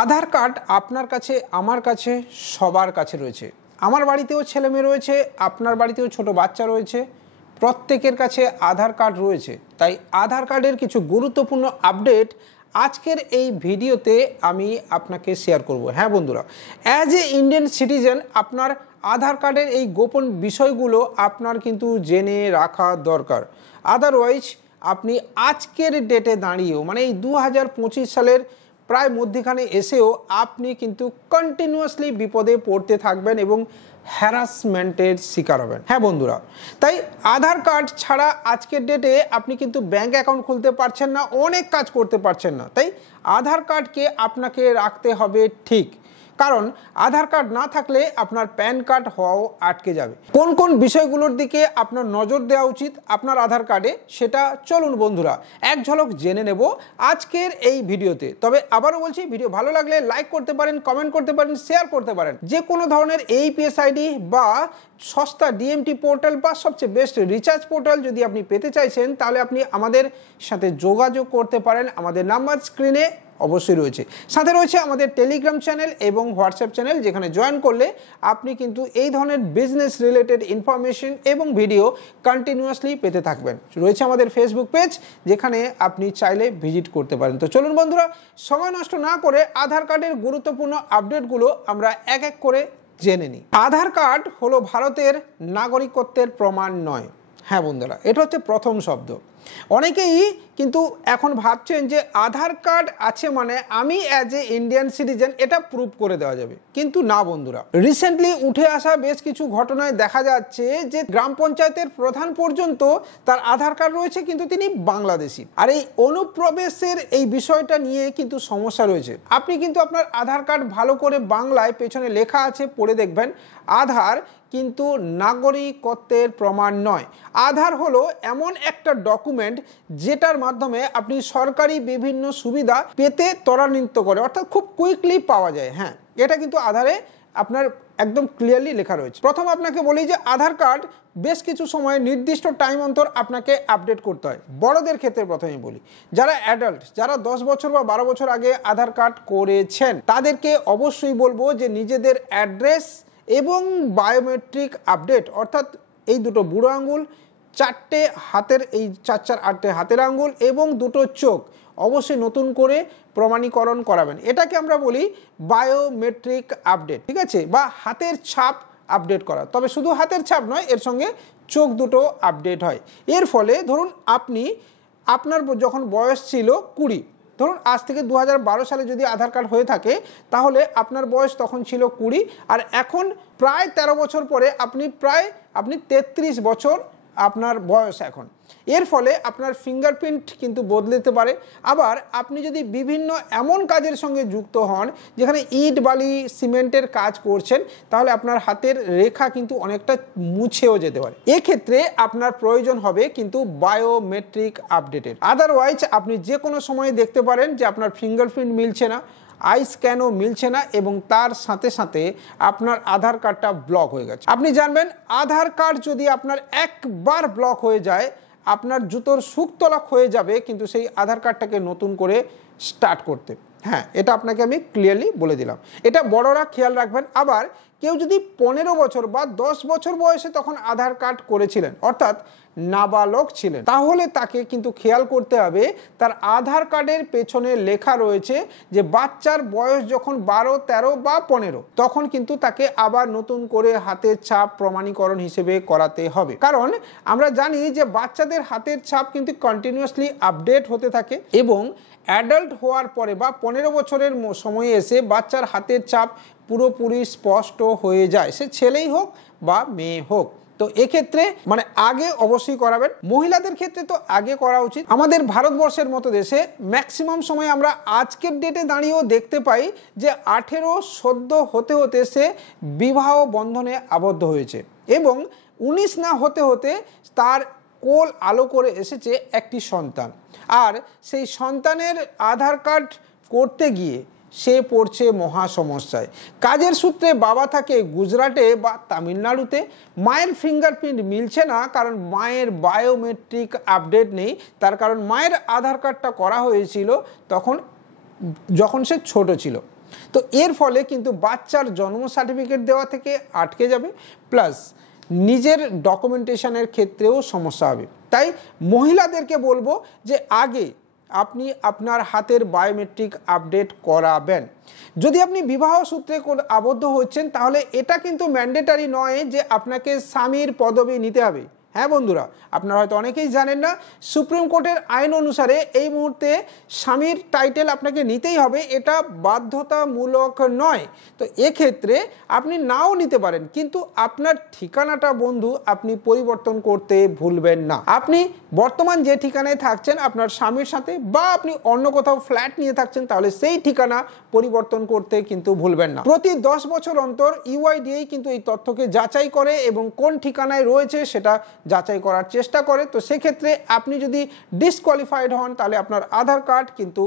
আধার card আপনার কাছে, আমার কাছে, সবার কাছে রয়েছে। আমার বাড়িতেও ছেলেমেয়ে রয়েছে, আপনার বাড়িতেও ছোট বাচ্চা রয়েছে, প্রত্যেকের কাছে আধার কার্ড রয়েছে। তাই আধার কার্ডের কিছু গুরুত্বপূর্ণ আপডেট আজকের এই ভিডিওতে আমি আপনাকে শেয়ার করব। হ্যাঁ বন্ধুরা, অ্যাজ এ ইন্ডিয়ান সিটিজেন আপনার আধার কার্ডের এই গোপন বিষয়গুলো আপনার কিন্তু জেনে রাখা দরকার। আদারওয়াইজ আপনি আজকের ডেটে দাঁড়িয়েও মানে এই 2025 সালের প্রায় মধ্যখানে এসেও আপনি কিন্তু কন্টিনিউয়াসলি বিপদে পড়তে থাকবেন এবং হ্যারাসমেন্টের শিকার হবেন। হ্যাঁ বন্ধুরা, তাই আধার কার্ড ছাড়া আজকের ডেটে আপনি কিন্তু ব্যাঙ্ক অ্যাকাউন্ট খুলতে পারছেন না, অনেক কাজ করতে পারছেন না। তাই আধার কার্ডকে আপনাকে রাখতে হবে ঠিক, কারণ আধার কার্ড না থাকলে আপনার প্যান কার্ড হওয়াও আটকে যাবে। কোন কোন বিষয়গুলোর দিকে আপনার নজর দেওয়া উচিত আপনার আধার কার্ডে, সেটা চলুন বন্ধুরা এক ঝলক জেনে নেব আজকের এই ভিডিওতে। তবে আবারও বলছি, ভিডিও ভালো লাগলে লাইক করতে পারেন, কমেন্ট করতে পারেন, শেয়ার করতে পারেন। যে কোনো ধরনের APS ID বা সস্তা DMT পোর্টাল বা সবচেয়ে বেস্ট রিচার্জ পোর্টাল যদি আপনি পেতে চাইছেন, তাহলে আপনি আমাদের সাথে যোগাযোগ করতে পারেন। আমাদের নাম্বার স্ক্রিনে অবশ্যই রয়েছে, সাথে রয়েছে আমাদের টেলিগ্রাম চ্যানেল এবং হোয়াটসঅ্যাপ চ্যানেল, যেখানে জয়েন করলে আপনি কিন্তু এই ধরনের বিজনেস রিলেটেড ইনফরমেশন এবং ভিডিও কন্টিনিউয়াসলি পেতে থাকবেন। রয়েছে আমাদের ফেসবুক পেজ, যেখানে আপনি চাইলে ভিজিট করতে পারেন। তো চলুন বন্ধুরা, সময় নষ্ট না করে আধার কার্ডের গুরুত্বপূর্ণ আপডেটগুলো আমরা এক এক করে জেনে নিই। আধার কার্ড হলো ভারতের নাগরিকত্বের প্রমাণ নয়। হ্যাঁ বন্ধুরা, এটা হচ্ছে প্রথম শব্দ। অনেকেই কিন্তু এখন ভাবছেন যে আধার কার্ড আছে মানে আমি অ্যাজ এ ইন্ডিয়ান সিটিজেন এটা প্রুভ করে দেওয়া যাবে, কিন্তু না বন্ধুরা। রিসেন্টলি উঠে আসা বেশ কিছু ঘটনায় দেখা যাচ্ছে যে গ্রাম পঞ্চায়েতের প্রধান পর্যন্ত তার আধার কার্ড রয়েছে, কিন্তু তিনি বাংলাদেশি। আর এই অনুপ্রবেশের এই বিষয়টা নিয়ে কিন্তু সমস্যা রয়েছে। আপনি কিন্তু আপনার আধার কার্ড ভালো করে বাংলায় পেছনে লেখা আছে, পড়ে দেখবেন। আধার কিন্তু নাগরিকত্বের প্রমাণ নয়। আধার হলো এমন একটা ডকুমেন্ট যেটার মাধ্যমে আপনি সরকারি বিভিন্ন সুবিধা পেতে ত্বরান্বিত করে, অর্থাৎ খুব কুইকলি পাওয়া যায়। হ্যাঁ, এটা কিন্তু আধারে আপনার একদম ক্লিয়ারলি লেখা রয়েছে। প্রথম আপনাকে বলি যে আধার কার্ড বেশ কিছু সময় নির্দিষ্ট টাইম অন্তর আপনাকে আপডেট করতে হয়। বড়দের ক্ষেত্রে প্রথমে বলি, যারা অ্যাডাল্ট, যারা 10 বছর বা 12 বছর আগে আধার কার্ড করেছেন, তাদেরকে অবশ্যই বলবো যে নিজেদের অ্যাড্রেস এবং বায়োমেট্রিক আপডেট, অর্থাৎ এই দুটো বুড়ো আঙ্গুল, 4টে হাতের এই 4-4-8টে হাতের আঙ্গুল এবং দুটো চোখ অবশ্যই নতুন করে প্রমাণীকরণ করাবেন। এটাকে আমরা বলি বায়োমেট্রিক আপডেট, ঠিক আছে, বা হাতের ছাপ আপডেট করা। তবে শুধু হাতের ছাপ নয়, এর সঙ্গে চোখ দুটো আপডেট হয়। এর ফলে ধরুন আপনার যখন বয়স ছিল 20, ধরুন আজ থেকে 2012 সালে যদি আধার কার্ড হয়ে থাকে, তাহলে আপনার বয়স তখন ছিল 20, আর এখন প্রায় 13 বছর পরে আপনি 33 বছর আপনার বয়স এখন। এর ফলে আপনার ফিঙ্গারপ্রিন্ট কিন্তু বদলাতে পারে। আবার আপনি যদি বিভিন্ন এমন কাজের সঙ্গে যুক্ত হন যেখানে ইট বালি সিমেন্টের কাজ করছেন, তাহলে আপনার হাতের রেখা কিন্তু অনেকটা মুছেও যেতে পারে। এক্ষেত্রে আপনার প্রয়োজন হবে কিন্তু বায়োমেট্রিক আপডেটের। আদারওয়াইজ আপনি যে কোনো সময় দেখতে পারেন যে আপনার ফিঙ্গারপ্রিন্ট মিলছে না, আই স্ক্যানও মিলছে না, এবং তার সাথে সাথে আপনার আধার কার্ডটা ব্লক হয়ে গেছে। আপনি জানবেন, আধার কার্ড যদি আপনার একবার ব্লক হয়ে যায়, আপনার জুতোর সুক্তলাক হয়ে যাবে কিন্তু সেই আধার কার্ডটাকে নতুন করে স্টার্ট করতে। হ্যাঁ, এটা আপনাকে আমি ক্লিয়ারলি বলে দিলাম, এটা বড়রা খেয়াল রাখবেন। আবার কেউ যদি 15 বছর বা 10 বছর বয়সে তখন আধার কার্ড করেছিলেন, অর্থাৎ নাবালক ছিলেন, তাহলে তাকে কিন্তু খেয়াল করতে হবে তার আধার কার্ডের পেছনে লেখা রয়েছে যে বাচ্চার বয়স যখন 12, 13 বা 15, তখন কিন্তু তাকে আবার নতুন করে হাতের ছাপ প্রমাণীকরণ হিসেবে করাতে হবে। কারণ আমরা জানি যে বাচ্চাদের হাতের ছাপ কিন্তু কন্টিনিউয়াসলি আপডেট হতে থাকে, এবং অ্যাডাল্ট হওয়ার পরে বা 15 বছরের সময়ে এসে বাচ্চার হাতের ছাপ পুরোপুরি স্পষ্ট হয়ে যায়, সে ছেলেই হোক বা মেয়ে হোক। তো এক্ষেত্রে মানে আগে অবশ্যই করাবেন। মহিলাদের ক্ষেত্রে তো আগে করা উচিত। আমাদের ভারতবর্ষের মতো দেশে ম্যাক্সিমাম সময় আমরা আজকের ডেটে দাঁড়িয়েও দেখতে পাই যে 18 সদ্য হতে হতে সে বিবাহ বন্ধনে আবদ্ধ হয়েছে, এবং 19 না হতে হতে তার কোল আলো করে এসেছে একটি সন্তান। আর সেই সন্তানের আধার কার্ড করতে গিয়ে সে পড়ছে মহা সমস্যায়। কাজের সূত্রে বাবা থাকে গুজরাটে বা তামিলনাড়ুতে, মায়ের ফিঙ্গারপ্রিন্ট মিলছে না, কারণ মায়ের বায়োমেট্রিক আপডেট নেই। তার কারণ মায়ের আধার কার্ডটা করা হয়েছিল যখন সে ছোট ছিল। তো এর ফলে কিন্তু বাচ্চার জন্ম সার্টিফিকেট দেওয়া থেকে আটকে যাবে, প্লাস নিজের ডকুমেন্টেশনের ক্ষেত্রেও সমস্যা হবে। তাই মহিলাদেরকে বলবো যে আগে আপনি আপনার হাতের বায়োমেট্রিক আপডেট করাবেন। যদি আপনি বিবাহ সূত্রে আবদ্ধ হচ্ছেন তাহলে এটা কিন্তু ম্যান্ডেটারি নয় যে আপনাকে স্বামীর পদবি নিতে হবে। হ্যাঁ বন্ধুরা, আপনারা হয়তো অনেকেই জানেন না, সুপ্রিম কোর্টের আইন অনুসারে এই মুহূর্তে স্বামীর টাইটেল আপনাকে নিতেই হবে, এটা বাধ্যতামূলক নয়। তো এক্ষেত্রে আপনি নাও নিতে পারেন, কিন্তু আপনার ঠিকানাটা বন্ধু আপনি পরিবর্তন করতে ভুলবেন না। আপনি বর্তমান যে ঠিকানায় থাকছেন আপনার স্বামীর সাথে, বা আপনি অন্য কোথাও ফ্ল্যাট নিয়ে থাকছেন, তাহলে সেই ঠিকানা পরিবর্তন করতে কিন্তু ভুলবেন না। প্রতি 10 বছর অন্তর ইউআইডিএই কিন্তু এই তথ্যকে যাচাই করে এবং কোন ঠিকানায় রয়েছে সেটা যাচাই করার চেষ্টা করে। তো সেক্ষেত্রে আপনি যদি ডিসকোয়ালিফাইড হন তাহলে আপনার আধার কার্ড কিন্তু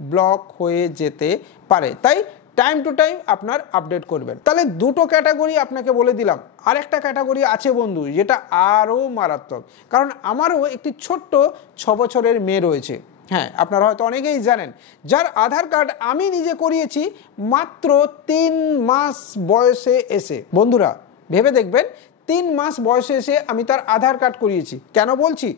ব্লক হয়ে যেতে পারে। তাই টাইম টু টাইম আপনার আপডেট করবেন। তাহলে দুটো ক্যাটাগরি আপনাকে বলে দিলাম। আরেকটা ক্যাটাগরি আছে বন্ধু, যেটা আরও মারাত্মক, কারণ আমারও একটি ছোট্ট 6 বছরের মেয়ে রয়েছে। হ্যাঁ, আপনারা হয়তো অনেকেই জানেন, যার আধার কার্ড আমি নিজে করিয়েছি মাত্র 3 মাস বয়সে এসে। বন্ধুরা ভেবে দেখবেন, 3 মাস বয়সে এসে আমি তার আধার কার্ড করিয়েছি। কেন বলছি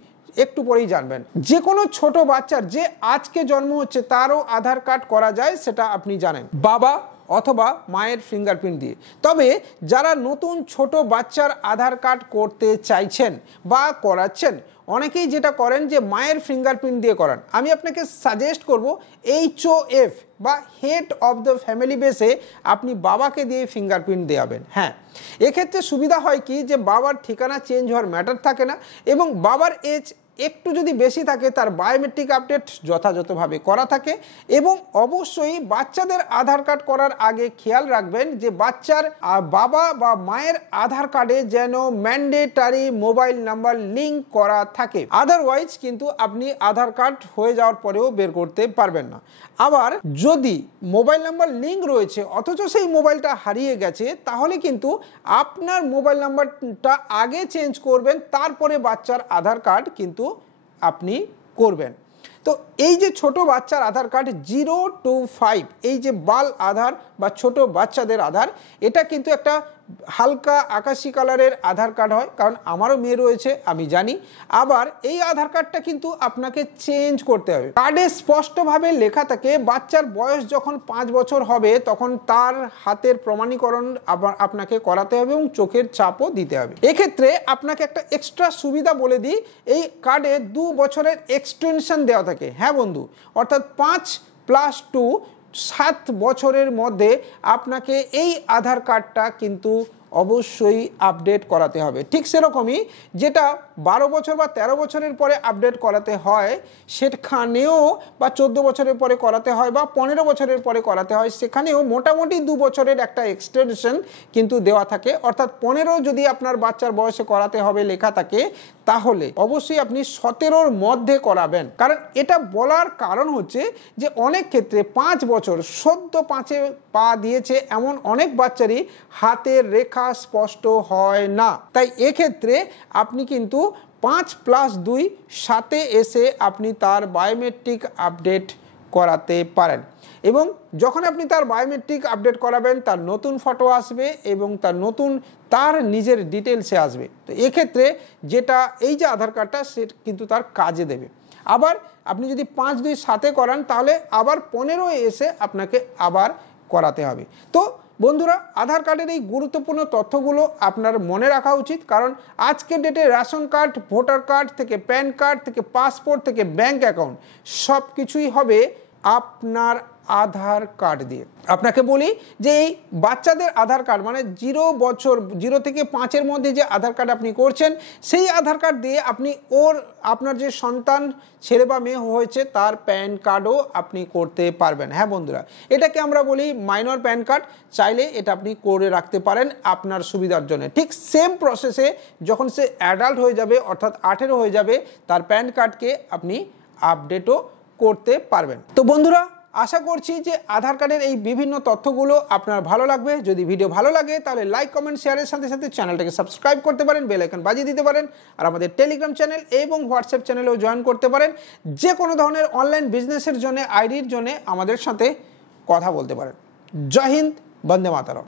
একটু পরেই জানবেন। যে কোনো ছোট বাচ্চার যে আজকে জন্ম হচ্ছে তারও আধার কার্ড করা যায়, সেটা আপনি জানেন, বাবা অথবা মায়ের ফিঙ্গারপ্রিন্ট দিয়ে। তবে যারা নতুন ছোট বাচ্চার আধার কার্ড করতে চাইছেন বা করাচ্ছেন, অনেকেই যেটা করেন যে মায়ের ফিঙ্গারপ্রিন্ট দিয়ে করান। আমি আপনাকে সাজেস্ট করব HOF বা হেড অফ দ্য ফ্যামিলি বেসে আপনি বাবাকে দিয়ে ফিঙ্গারপ্রিন্ট দেওয়াবেন। হ্যাঁ, এক্ষেত্রে সুবিধা হয় কি যে বাবার ঠিকানা চেঞ্জ হওয়ার ম্যাটার থাকে না, এবং বাবার এজ একটু যদি বেশি থাকে তার বায়োমেট্রিক আপডেট যথাযথভাবে করা থাকে। এবং অবশ্যই বাচ্চাদের আধার কার্ড করার আগে খেয়াল রাখবেন যে বাচ্চার বাবা বা মায়ের আধার কার্ডে যেন ম্যান্ডেটারি মোবাইল নাম্বার লিঙ্ক করা থাকে, আদারওয়াইজ কিন্তু আপনি আধার কার্ড হয়ে যাওয়ার পরেও বের করতে পারবেন না। আবার যদি মোবাইল নাম্বার লিঙ্ক রয়েছে অথচ সেই মোবাইলটা হারিয়ে গেছে, তাহলে কিন্তু আপনার মোবাইল নাম্বারটা আগে চেঞ্জ করবেন, তারপরে বাচ্চার আধার কার্ড কিন্তু আপনি করবেন। তো এই যে ছোট বাচ্চার আধার কার্ড 0 to 5, এই যে বাল আধার বা ছোট বাচ্চাদের আধার, এটা কিন্তু একটা হালকা আকাশি কালারের আধার কার্ড হয়, কারণ আমারও মেয়ে রয়েছে আমি জানি। আবার এই আধার কার্ডটা কিন্তু আপনাকে চেঞ্জ করতে হবে। কার্ডে স্পষ্টভাবে লেখা থাকে বাচ্চার বয়স যখন 5 বছর হবে তখন তার হাতের প্রমাণীকরণ আপনাকে করাতে হবে এবং চোখের ছাপও দিতে হবে। এক্ষেত্রে আপনাকে একটা এক্সট্রা সুবিধা বলে দিই, এই কার্ডে 2 বছরের এক্সটেনশন দেওয়া থাকে। হ্যাঁ বন্ধু, অর্থাৎ 5+2 7 বছরের মধ্যে আপনাকে এই আধার কার্ডটা কিন্তু অবশ্যই আপডেট করাতে হবে। ঠিক সেরকমই যেটা 12 বছর বা 13 বছরের পরে আপডেট করাতে হয়, সেখানেও বা 14 বছরের পরে করাতে হয় বা 15 বছরের পরে করাতে হয়, সেখানেও মোটামুটি 2 বছরের একটা এক্সটেনশন কিন্তু দেওয়া থাকে। অর্থাৎ 15 যদি আপনার বাচ্চার বয়সে করাতে হবে লেখা থাকে, তাহলে অবশ্যই আপনি 17-র মধ্যে করাবেন। কারণ এটা বলার কারণ হচ্ছে যে অনেক ক্ষেত্রে 5 বছর সদ্য 5-এ পা দিয়েছে এমন অনেক বাচ্চারই হাতের রেখা স্পষ্ট হয় না। তাই এক্ষেত্রে আপনি কিন্তু 5+2 7-এ এসে আপনি তার বায়োমেট্রিক আপডেট করাতে পারেন। এবং যখন আপনি তার বায়োমেট্রিক আপডেট করাবেন, তার নতুন ফটো আসবে এবং তার নিজের ডিটেলসে আসবে। তো এক্ষেত্রে যেটা এই যে আধার কার্ডটা, সে কিন্তু তার কাজে দেবে। আবার আপনি যদি 5-2 7-এ করান, তাহলে আবার 15-এ এসে আপনাকে আবার করাতে হবে। তো বন্ধুরা, আধার কার্ডের এই গুরুত্বপূর্ণ তথ্যগুলো আপনার মনে রাখা উচিত, কারণ আজকের ডেটে রেশন কার্ড, ভোটার কার্ড থেকে প্যান কার্ড থেকে পাসপোর্ট থেকে ব্যাংক অ্যাকাউন্ট সব কিছুই হবে আপনার আধার কার্ড দিয়ে। আপনাকে বলি যে এই বাচ্চাদের আধার কার্ড মানে 0 থেকে 5-এর মধ্যে যে আধার কার্ড আপনি করছেন, সেই আধার কার্ড দিয়ে আপনি আপনার যে সন্তান ছেলে বা মেয়ে হয়েছে তার প্যান কার্ডও আপনি করতে পারবেন। হ্যাঁ বন্ধুরা, এটাকে আমরা বলি মাইনর প্যান কার্ড। চাইলে এটা আপনি করে রাখতে পারেন আপনার সুবিধার জন্য। ঠিক সেম প্রসেসে যখন সে অ্যাডাল্ট হয়ে যাবে, অর্থাৎ 18 হয়ে যাবে, তার প্যান কার্ডকে আপনি আপডেটও করতে পারবেন। তো বন্ধুরা, আশা করছি যে আধার কার্ডের এই বিভিন্ন তথ্যগুলো আপনার ভালো লাগবে। যদি ভিডিও ভালো লাগে তাহলে লাইক, কমেন্ট, শেয়ারের সাথে সাথে চ্যানেলটাকে সাবস্ক্রাইব করতে পারেন, বেল আইকন বাজিয়ে দিতে পারেন, আর আমাদের টেলিগ্রাম চ্যানেল এবং হোয়াটসঅ্যাপ চ্যানেলেও জয়েন করতে পারেন। যে কোনো ধরনের অনলাইন বিজনেসের জন্য, আইডির জন্য আমাদের সাথে কথা বলতে পারেন। জয় হিন্দ, বন্দে মাতরম।